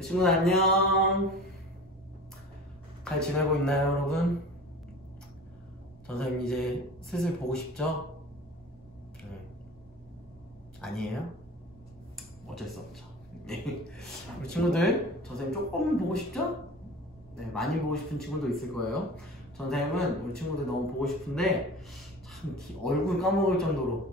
친구들 안녕. 잘 지내고 있나요 여러분? 선생님 이제 슬슬 보고 싶죠? 네. 아니에요? 어쩔 수 없죠. 네. 우리 친구들 선생님 조금 보고 싶죠? 네, 많이 보고 싶은 친구도 있을 거예요. 선생님은 우리 친구들 너무 보고 싶은데 참 얼굴 까먹을 정도로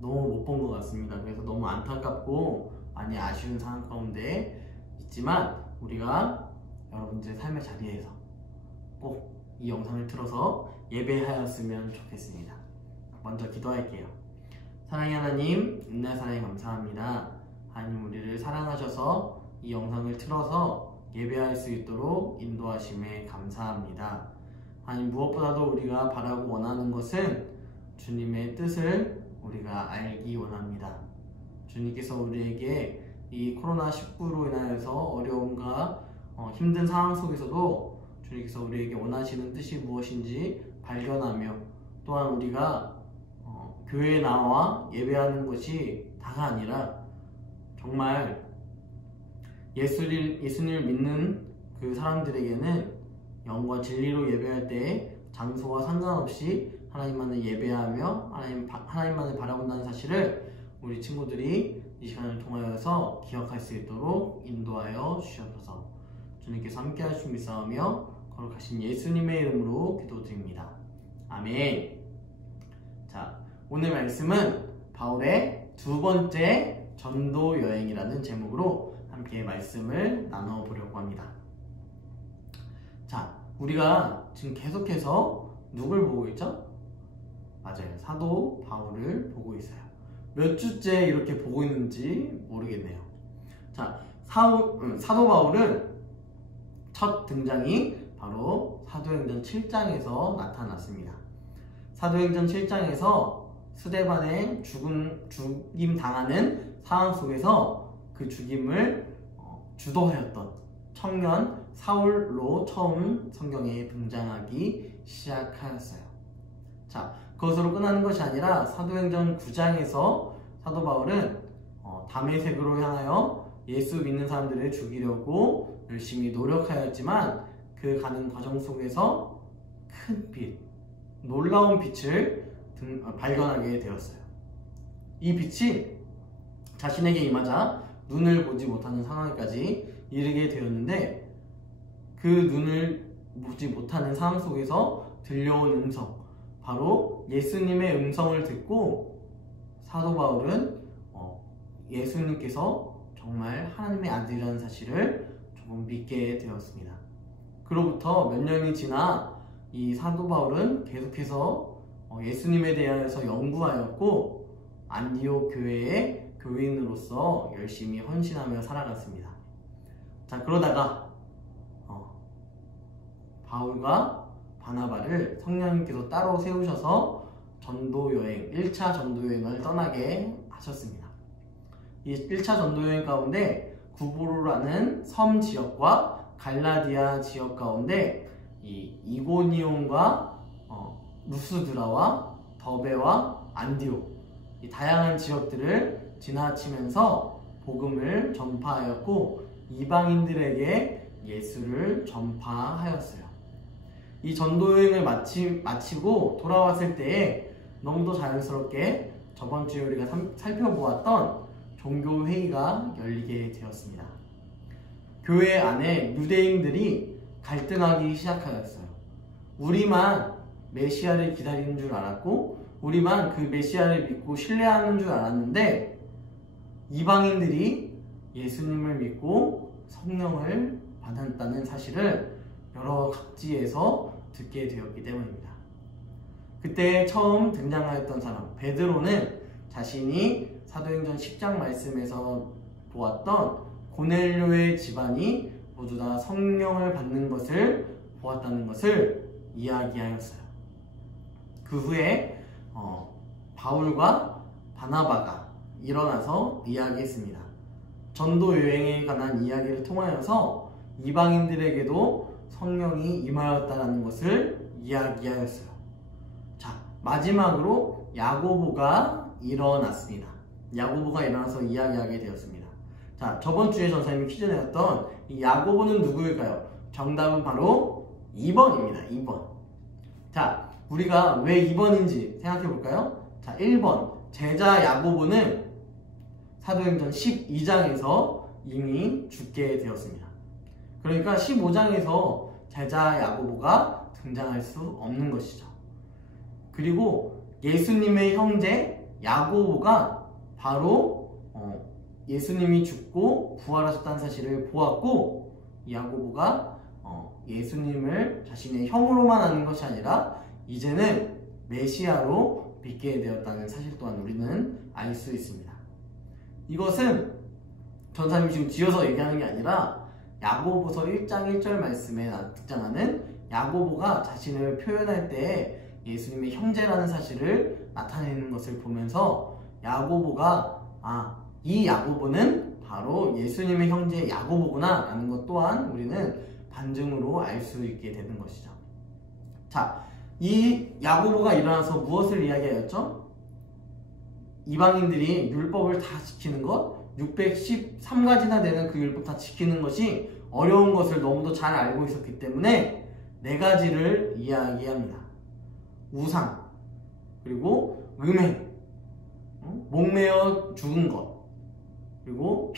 너무 못 본 것 같습니다. 그래서 너무 안타깝고 많이 아쉬운 상황 가운데 있지만 우리가 여러분들의 삶의 자리에서 꼭 이 영상을 틀어서 예배하였으면 좋겠습니다. 먼저 기도할게요. 사랑의 하나님, 은혜 사랑에 감사합니다. 하나님 우리를 사랑하셔서 이 영상을 틀어서 예배할 수 있도록 인도하심에 감사합니다. 하나님 무엇보다도 우리가 바라고 원하는 것은 주님의 뜻을 우리가 알기 원합니다. 주님께서 우리에게 이 코로나19로 인하여서 어려움과 힘든 상황 속에서도 주님께서 우리에게 원하시는 뜻이 무엇인지 발견하며 또한 우리가 교회에 나와 예배하는 것이 다가 아니라 정말 예수님을 믿는 그 사람들에게는 영과 진리로 예배할 때 장소와 상관없이 하나님만을 예배하며 하나님만을 바라본다는 사실을 우리 친구들이 이 시간을 통하여서 기억할 수 있도록 인도하여 주시옵소서. 주님께서 함께 하시고 믿사오며 거룩하신 예수님의 이름으로 기도드립니다. 아멘. 자, 오늘 말씀은 바울의 두 번째 전도 여행이라는 제목으로 함께 말씀을 나눠보려고 합니다. 자, 우리가 지금 계속해서 누굴 보고 있죠? 맞아요. 사도 바울을 보고 있어요. 몇 주째 이렇게 보고 있는지 모르겠네요. 자, 사도 바울은 첫 등장이 바로 사도행전 7장에서 나타났습니다. 사도행전 7장에서 스데반의 죽임 당하는 상황 속에서 그 죽임을 주도하였던 청년 사울로 처음 성경에 등장하기 시작하였어요. 자, 그것으로 끝나는 것이 아니라 사도행전 9장에서 사도 바울은 다메섹으로 향하여 예수 믿는 사람들을 죽이려고 열심히 노력하였지만 그 가는 과정 속에서 큰 빛, 놀라운 빛을 발견하게 되었어요. 이 빛이 자신에게 임하자 눈을 보지 못하는 상황까지 이르게 되었는데 그 눈을 보지 못하는 상황 속에서 들려온 음성, 바로 예수님의 음성을 듣고 사도 바울은 예수님께서 정말 하나님의 아들이라는 사실을 조금 믿게 되었습니다. 그로부터 몇 년이 지나 이 사도 바울은 계속해서 예수님에 대해서 연구하였고 안디옥 교회의 교인으로서 열심히 헌신하며 살아갔습니다. 자, 그러다가 바울과 바나바를 성령님께서 따로 세우셔서 전도여행, 1차 전도여행을 떠나게 하셨습니다. 이 1차 전도여행 가운데 구브로라는 섬 지역과 갈라디아 지역 가운데 이고니온과 루스드라와 더베와 안디옥 이 다양한 지역들을 지나치면서 복음을 전파하였고 이방인들에게 예수를 전파하였어요. 이 전도여행을 마치고 돌아왔을 때에 너무도 자연스럽게 저번 주에 우리가 살펴보았던 종교회의가 열리게 되었습니다. 교회 안에 유대인들이 갈등하기 시작하였어요. 우리만 메시아를 기다리는 줄 알았고 우리만 그 메시아를 믿고 신뢰하는 줄 알았는데 이방인들이 예수님을 믿고 성령을 받았다는 사실을 여러 각지에서 듣게 되었기 때문입니다. 그때 처음 등장하였던 사람 베드로는 자신이 사도행전 10장 말씀에서 보았던 고넬료의 집안이 모두 다 성령을 받는 것을 보았다는 것을 이야기하였어요. 그 후에 바울과 바나바가 일어나서 이야기했습니다. 전도 여행에 관한 이야기를 통하여서 이방인들에게도 성령이 임하였다는 것을 이야기하였어요. 자, 마지막으로 야고보가 일어났습니다. 야고보가 일어나서 이야기하게 되었습니다. 자, 저번 주에 전사님이 퀴즈 내었던 이 야고보는 누구일까요? 정답은 바로 2번입니다. 2번. 자, 우리가 왜 2번인지 생각해 볼까요? 자, 1번. 제자 야고보는 사도행전 12장에서 이미 죽게 되었습니다. 그러니까 15장에서 제자 야고보가 등장할 수 없는 것이죠. 그리고 예수님의 형제 야고보가 바로 예수님이 죽고 부활하셨다는 사실을 보았고, 야고보가 예수님을 자신의 형으로만 아는 것이 아니라 이제는 메시아로 믿게 되었다는 사실 또한 우리는 알 수 있습니다. 이것은 전사님이 지금 지어서 얘기하는 게 아니라 야고보서 1장 1절 말씀에 등장하는 야고보가 자신을 표현할 때 예수님의 형제라는 사실을 나타내는 것을 보면서 야고보가 이 야고보는 바로 예수님의 형제 야고보구나 라는 것 또한 우리는 반증으로 알 수 있게 되는 것이죠. 자, 이 야고보가 일어나서 무엇을 이야기하였죠? 이방인들이 율법을 다 지키는 것, 613가지나 되는 그 율법 다 지키는 것이 어려운 것을 너무도 잘 알고 있었기 때문에 4가지를 이야기합니다. 우상, 그리고 음행, 목매어 죽은 것, 그리고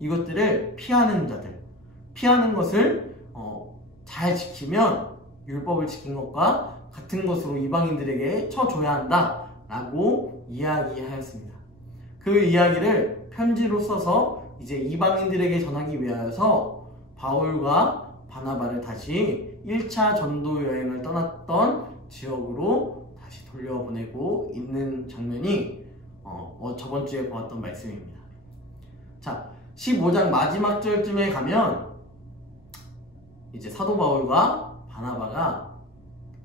이것들을 피하는 자들, 피하는 것을 잘 지키면 율법을 지킨 것과 같은 것으로 이방인들에게 쳐줘야 한다 라고 이야기하였습니다. 그 이야기를 편지로 써서 이제 이방인들에게 전하기 위하여서 바울과 바나바를 다시 1차 전도 여행을 떠났던 지역으로 다시 돌려보내고 있는 장면이 저번 주에 보았던 말씀입니다. 자, 15장 마지막 절쯤에 가면 이제 사도 바울과 바나바가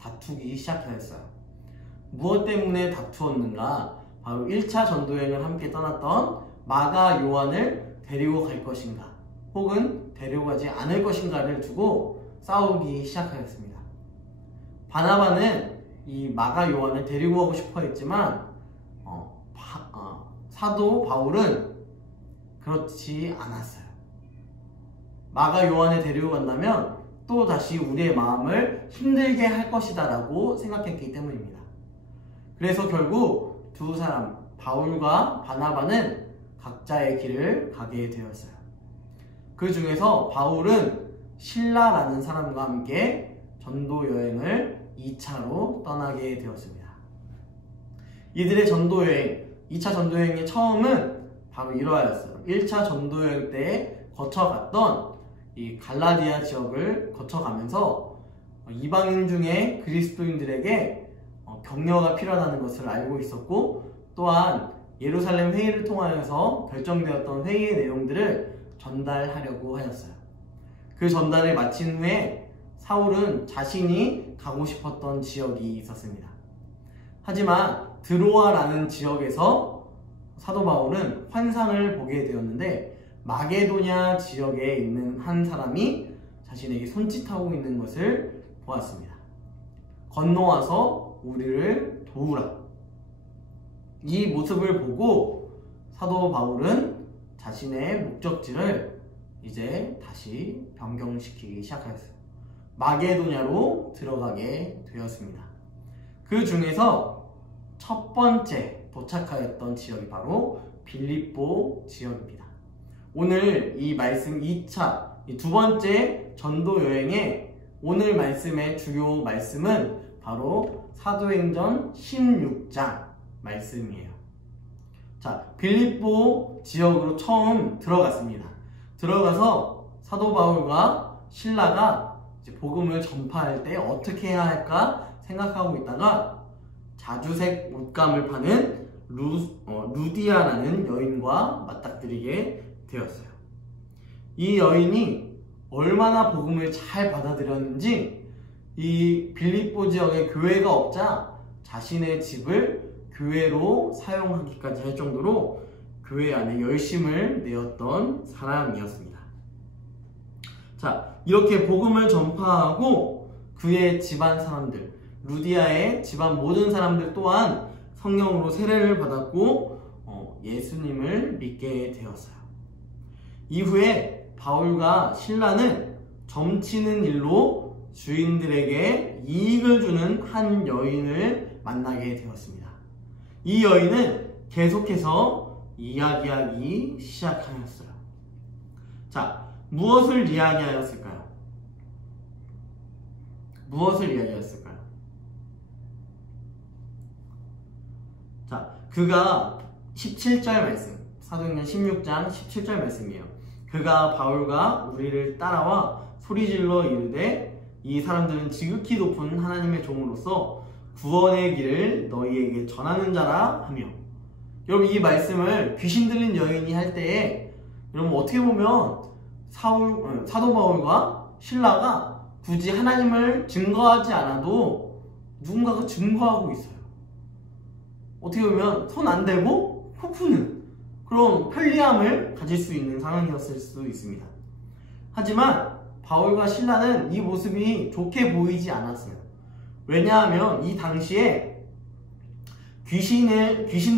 다투기 시작하였어요. 무엇 때문에 다투었는가? 바로 1차 전도여행을 함께 떠났던 마가 요한을 데리고 갈 것인가 혹은 데려가지 않을 것인가를 두고 싸우기 시작하였습니다. 바나바는 이 마가 요한을 데리고 가고 싶어 했지만 사도 바울은 그렇지 않았어요. 마가 요한을 데리고 간다면 또 다시 우리의 마음을 힘들게 할 것이다 라고 생각했기 때문입니다. 그래서 결국 두 사람, 바울과 바나바는 각자의 길을 가게 되었어요. 그 중에서 바울은 실라라는 사람과 함께 전도 여행을 2차로 떠나게 되었습니다. 이들의 전도 여행, 2차 전도 여행의 처음은 바로 이러하였어요. 1차 전도 여행 때 거쳐갔던 이 갈라디아 지역을 거쳐가면서 이방인 중에 그리스도인들에게 격려가 필요하다는 것을 알고 있었고, 또한 예루살렘 회의를 통하여서 결정되었던 회의의 내용들을 전달하려고 하였어요. 그 전달을 마친 후에 사울은 자신이 가고 싶었던 지역이 있었습니다. 하지만 드로아라는 지역에서 사도 바울은 환상을 보게 되었는데, 마게도냐 지역에 있는 한 사람이 자신에게 손짓하고 있는 것을 보았습니다. 건너와서 우리를 도우라. 이 모습을 보고 사도 바울은 자신의 목적지를 이제 다시 변경시키기 시작하였어요. 마게도냐로 들어가게 되었습니다. 그 중에서 첫 번째 도착하였던 지역이 바로 빌립보 지역입니다. 오늘 이 말씀 2차, 두 번째 전도 여행의 오늘 말씀의 주요 말씀은 바로 사도행전 16장 말씀이에요. 자, 빌립보 지역으로 처음 들어갔습니다. 들어가서 사도 바울과 실라가 이제 복음을 전파할 때 어떻게 해야 할까 생각하고 있다가 자주색 옷감을 파는 루디아라는 여인과 맞닥뜨리게 되었어요. 이 여인이 얼마나 복음을 잘 받아들였는지 이 빌립보 지역에 교회가 없자 자신의 집을 교회로 사용하기까지 할 정도로 교회 안에 열심을 내었던 사람이었습니다. 자, 이렇게 복음을 전파하고 그의 집안 사람들, 루디아의 집안 모든 사람들 또한 성령으로 세례를 받았고 예수님을 믿게 되었어요. 이후에 바울과 실라는 점치는 일로 주인들에게 이익을 주는 한 여인을 만나게 되었습니다. 이 여인은 계속해서 이야기하기 시작하였어요. 자, 무엇을 이야기하였을까요? 무엇을 이야기했을까요? 자, 그가 17절 말씀, 사도행전 16장 17절 말씀이에요. 그가 바울과 우리를 따라와 소리질러 이르되 이 사람들은 지극히 높은 하나님의 종으로서 구원의 길을 너희에게 전하는 자라 하며. 여러분, 이 말씀을 귀신 들린 여인이 할 때에 여러분 어떻게 보면 사도 바울과 실라가 굳이 하나님을 증거하지 않아도 누군가가 증거하고 있어요. 어떻게 보면 손 안 대고 코 푸는 그런 편리함을 가질 수 있는 상황이었을 수 있습니다. 하지만 바울과 실라는 이 모습이 좋게 보이지 않았어요. 왜냐하면 이 당시에 귀신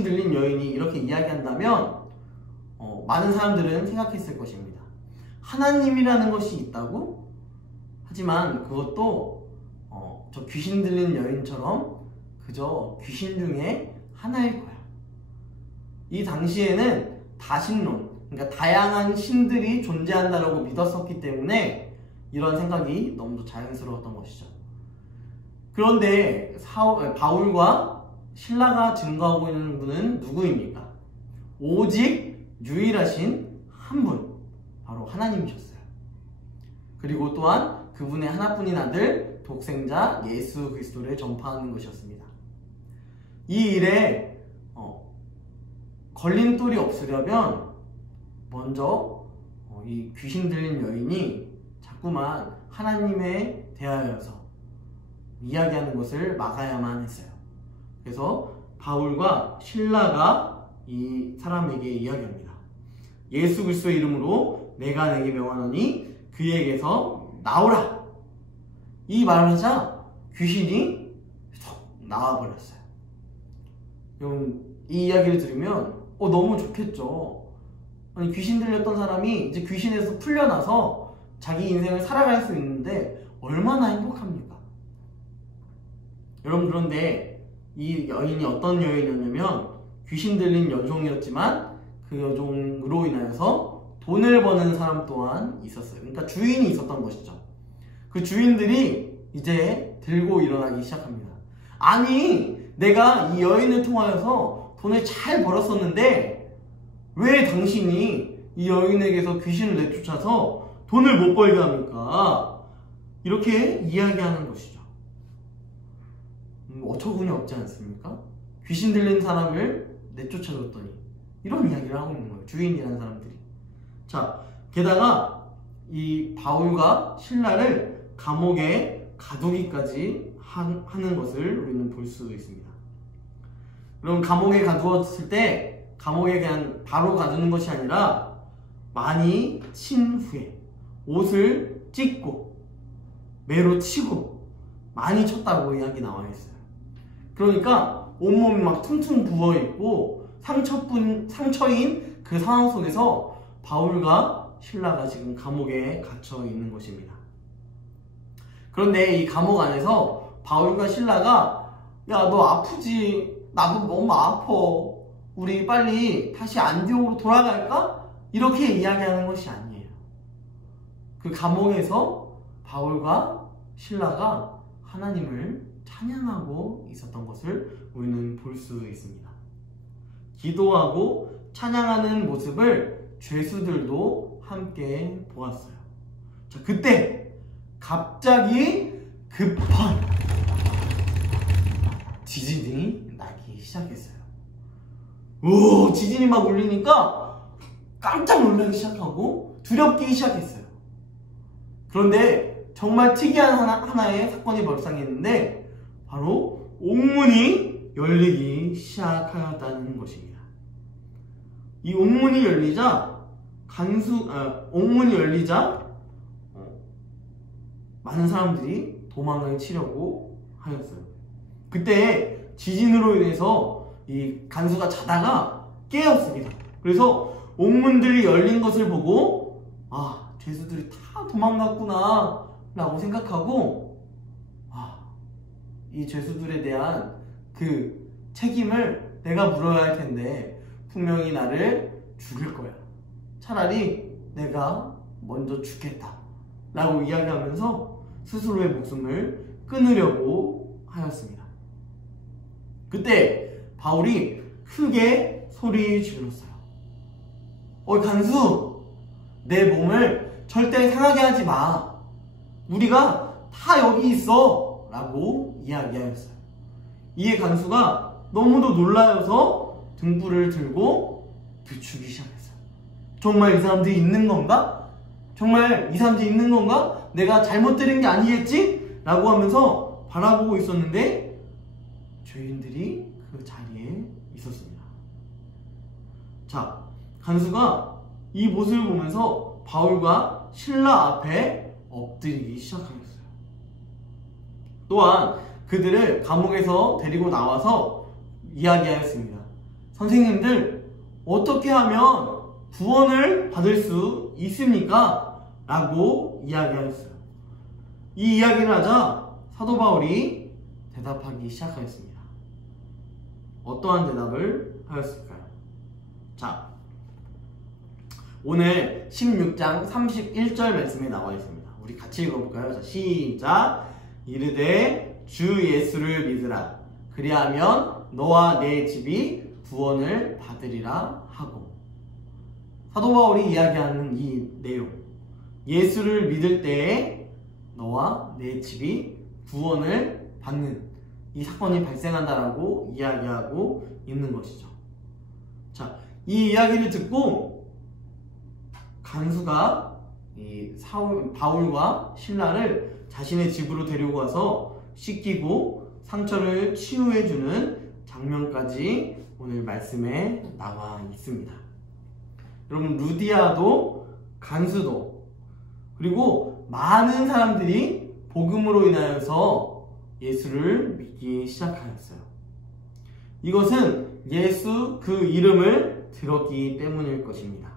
들린 여인이 이렇게 이야기한다면 많은 사람들은 생각했을 것입니다. 하나님이라는 것이 있다고? 하지만 그것도 저 귀신 들린 여인처럼 그저 귀신 중에 하나일 거야. 이 당시에는 다신론, 그러니까 다양한 신들이 존재한다라고 믿었었기 때문에 이런 생각이 너무도 자연스러웠던 것이죠. 그런데 바울과 신라가 증거하고 있는 분은 누구입니까? 오직 유일하신 한 분, 바로 하나님이셨어요. 그리고 또한 그분의 하나뿐인 아들 독생자 예수 그리스도를 전파하는 것이었습니다. 이 일에 걸림돌이 없으려면 먼저 이 귀신 들린 여인이 자꾸만 하나님에 대하여서 이야기하는 것을 막아야만 했어요. 그래서 바울과 실라가 이 사람에게 이야기합니다. 예수 그리스도의 이름으로 내가 내게 명하노니 그에게서 나오라. 이 말을 하자 귀신이 나와버렸어요. 여러분, 이 이야기를 들으면 너무 좋겠죠. 아니, 귀신 들렸던 사람이 이제 귀신에서 풀려나서 자기 인생을 살아갈 수 있는데 얼마나 행복합니까? 여러분, 그런데 이 여인이 어떤 여인이었냐면 귀신 들린 여종이었지만 그 여종으로 인하여서 돈을 버는 사람 또한 있었어요. 그러니까 주인이 있었던 것이죠. 그 주인들이 이제 들고 일어나기 시작합니다. 아니, 내가 이 여인을 통하여서 돈을 잘 벌었었는데 왜 당신이 이 여인에게서 귀신을 내쫓아서 돈을 못 벌게 합니까? 이렇게 이야기하는 것이죠. 어처구니 없지 않습니까? 귀신 들린 사람을 내쫓아줬더니 이런 이야기를 하고 있는 거예요. 주인이라는 사람들이. 자, 게다가 이 바울과 실라를 감옥에 가두기까지 하는 것을 우리는 볼 수 있습니다. 그럼 감옥에 가두었을 때 감옥에 그냥 바로 가두는 것이 아니라 많이 친 후에 옷을 찢고 매로 치고 많이 쳤다고 이야기 나와 있어요. 그러니까 온몸이 막 퉁퉁 부어있고 상처인 그 상황 속에서 바울과 실라가 지금 감옥에 갇혀 있는 것입니다. 그런데 이 감옥 안에서 바울과 실라가 야, 너 아프지? 나도 너무 아파. 우리 빨리 다시 안디옥으로 돌아갈까? 이렇게 이야기하는 것이 아니에요. 그 감옥에서 바울과 실라가 하나님을 찬양하고 있었던 것을 우리는 볼 수 있습니다. 기도하고 찬양하는 모습을 죄수들도 함께 보았어요. 자, 그때 갑자기 급한 지진이 나기 시작했어요. 오, 지진이 막 울리니까 깜짝 놀라기 시작하고 두렵기 시작했어요. 그런데 정말 특이한 하나의 사건이 발생했는데 바로 옥문이 열리기 시작하였다는 것입니다. 이 옥문이 열리자 옥문이 열리자 많은 사람들이 도망을 치려고 하였어요. 그때 지진으로 인해서 이 간수가 자다가 깨었습니다. 그래서 옥문들이 열린 것을 보고 아, 죄수들이 다 도망갔구나 라고 생각하고 이 죄수들에 대한 그 책임을 내가 물어야 할 텐데 분명히 나를 죽일 거야. 차라리 내가 먼저 죽겠다 라고 이야기하면서 스스로의 목숨을 끊으려고 하였습니다. 그때 바울이 크게 소리 질렀어요. 간수, 내 몸을 절대 상하게 하지 마. 우리가 다 여기 있어 라고 이야기하였어요. 이에 간수가 너무도 놀라여서 등불을 들고 비추기 시작했어요. 정말 이 사람들이 있는 건가? 정말 이 사람들이 있는 건가? 내가 잘못 들은 게 아니겠지? 라고 하면서 바라보고 있었는데 죄인들이 그 자리에 있었습니다. 자, 간수가 이 모습을 보면서 바울과 신라 앞에 엎드리기 시작하였어요. 또한 그들을 감옥에서 데리고 나와서 이야기하였습니다. 선생님들, 어떻게 하면 구원을 받을 수 있습니까? 라고 이야기하였어요. 이 이야기를 하자 사도 바울이 대답하기 시작하였습니다. 어떠한 대답을 하였을까요? 자, 오늘 16장 31절 말씀에 나와 있습니다. 우리 같이 읽어볼까요? 자, 시작! 이르되 주 예수를 믿으라. 그리하면 너와 내 집이 구원을 받으리라 하고. 사도 바울이 이야기하는 이 내용, 예수를 믿을 때에 너와 내 집이 구원을 받는 이 사건이 발생한다라고 이야기하고 있는 것이죠. 자, 이 이야기를 듣고 간수가 바울과 신라를 자신의 집으로 데리고 와서 씻기고 상처를 치유해주는 장면까지 오늘 말씀에 나와 있습니다. 여러분, 루디아도 간수도 그리고 많은 사람들이 복음으로 인하여서 예수를 믿기 시작하였어요. 이것은 예수 그 이름을 들었기 때문일 것입니다.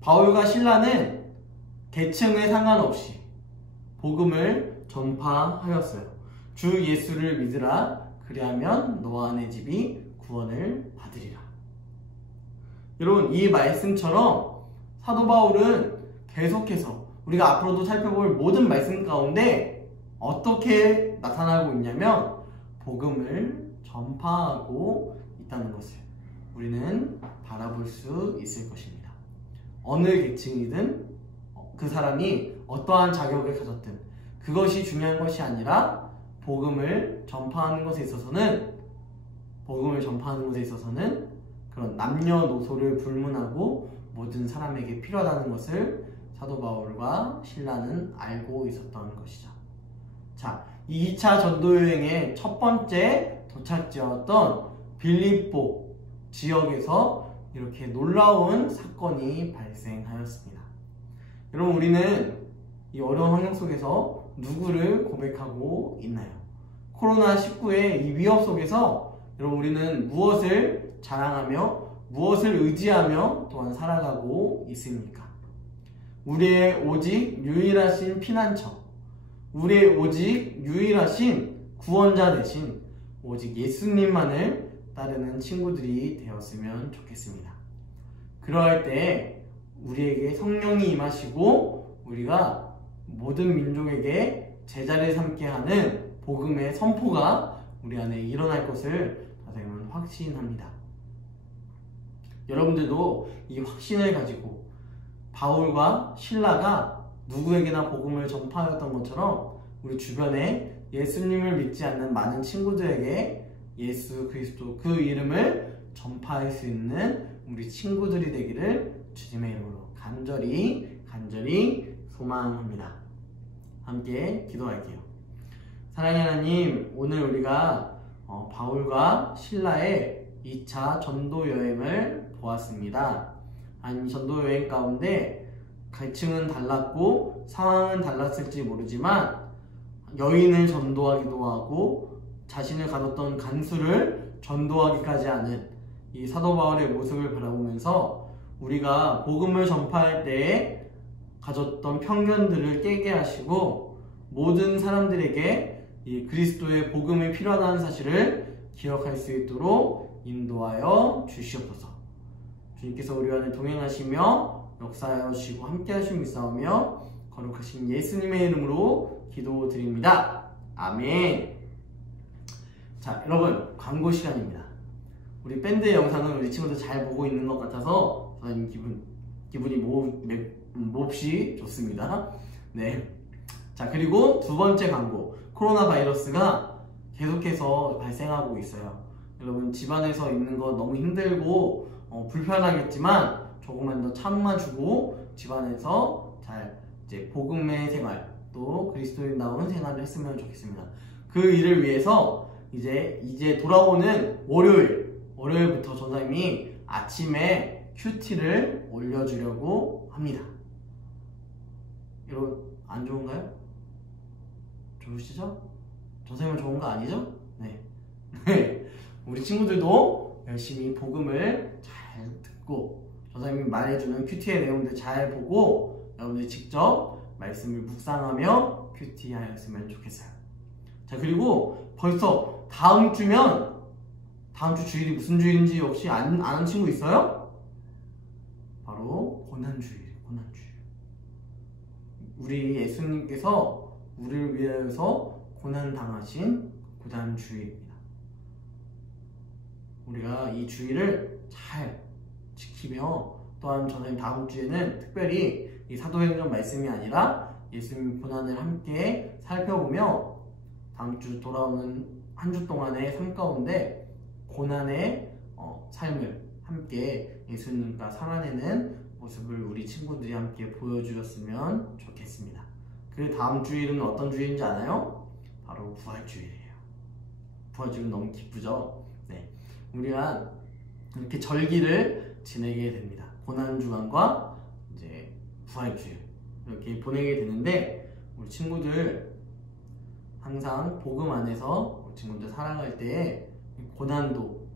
바울과 신라는 계층에 상관없이 복음을 전파하였어요. 주 예수를 믿으라. 그리하면 너와 내 집이 구원을 받으리라. 여러분, 이 말씀처럼 사도 바울은 계속해서 우리가 앞으로도 살펴볼 모든 말씀 가운데 어떻게 나타나고 있냐면 복음을 전파하고 있다는 것을 우리는 바라볼 수 있을 것입니다. 어느 계층이든 그 사람이 어떠한 자격을 가졌든 그것이 중요한 것이 아니라 복음을 전파하는 것에 있어서는 그런 남녀노소를 불문하고 모든 사람에게 필요하다는 것을 사도 바울과 신라는 알고 있었던 것이죠. 자, 이 2차 전도 여행의 첫 번째 도착지였던 빌립보 지역에서 이렇게 놀라운 사건이 발생하였습니다. 여러분, 우리는 이 어려운 환경 속에서 누구를 고백하고 있나요? 코로나19의 이 위협 속에서 여러분, 우리는 무엇을 자랑하며 무엇을 의지하며 또한 살아가고 있습니까? 우리의 오직 유일하신 피난처, 우리의 오직 유일하신 구원자 되신 오직 예수님만을 따르는 친구들이 되었으면 좋겠습니다. 그러할 때 우리에게 성령이 임하시고 우리가 모든 민족에게 제자를 삼게 하는 복음의 선포가 우리 안에 일어날 것을 다시금 확신합니다. 여러분들도 이 확신을 가지고 바울과 신라가 누구에게나 복음을 전파하였던 것처럼 우리 주변에 예수님을 믿지 않는 많은 친구들에게 예수 그리스도 그 이름을 전파할 수 있는 우리 친구들이 되기를 주님의 이름으로 간절히 소망합니다. 함께 기도할게요. 사랑의 하나님, 오늘 우리가 바울과 신라의 2차 전도 여행을 보았습니다. 아니, 전도 여행 가운데 계층은 달랐고 상황은 달랐을지 모르지만 여인을 전도하기도 하고 자신을 가뒀던 간수를 전도하기까지 하는 이 사도 바울의 모습을 바라보면서 우리가 복음을 전파할 때 가졌던 편견들을 깨게 하시고 모든 사람들에게 이 그리스도의 복음이 필요하다는 사실을 기억할 수 있도록 인도하여 주시옵소서. 주님께서 우리와 함께 동행하시며 역사하여 주시고 함께 하시며 믿사오며 거룩하신 예수님의 이름으로 기도드립니다. 아멘. 자, 여러분, 광고 시간입니다. 우리 밴드의 영상을 우리 친구들 잘 보고 있는 것 같아서 저는 기분이 몹시 좋습니다. 네. 자, 그리고 두 번째 광고. 코로나 바이러스가 계속해서 발생하고 있어요. 여러분, 집안에서 있는 거 너무 힘들고 불편하겠지만 조금만 더 참아주고 집안에서 잘 이제 복음의 생활, 또 그리스도인다운 생활을 했으면 좋겠습니다. 그 일을 위해서 이제 돌아오는 월요일부터 전사님이 아침에 큐티를 올려주려고 합니다. 여러분, 안 좋은가요? 좋으시죠? 전사님은 좋은 거 아니죠? 네. 우리 친구들도 열심히 복음을 잘 듣고 전사님이 말해주는 큐티의 내용들 잘 보고 여러분들이 직접 말씀을 묵상하며 큐티 하였으면 좋겠어요. 자, 그리고 벌써 다음 주 주일이 무슨 주일인지 혹시 아는 친구 있어요? 바로 고난주일이에요. 고난주일. 우리 예수님께서 우리를 위해서 고난당하신 고난주일입니다. 우리가 이 주일을 잘 지키며 또한 저는 다음 주에는 특별히 이 사도행전 말씀이 아니라 예수님 고난을 함께 살펴보며 다음 주 돌아오는 한 주 동안의 삶 가운데 고난의 삶을 함께 예수님과 살아내는 모습을 우리 친구들이 함께 보여주셨으면 좋겠습니다. 그 다음 주일은 어떤 주일인지 아나요? 바로 부활주일이에요. 부활주일은 너무 기쁘죠? 네. 우리가 이렇게 절기를 지내게 됩니다. 고난주간과 이제 부활주일 이렇게 보내게 되는데 우리 친구들 항상 복음 안에서 우리 친구들 살아갈 때에 고난도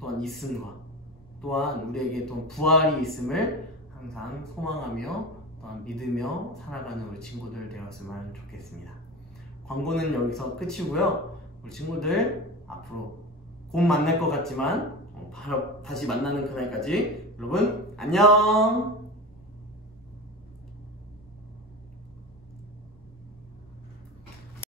또한 있음과 또한 우리에게 또 부활이 있음을 항상 소망하며 또한 믿으며 살아가는 우리 친구들 되었으면 좋겠습니다. 광고는 여기서 끝이고요. 우리 친구들 앞으로 곧 만날 것 같지만 바로 다시 만나는 그날까지 여러분 안녕.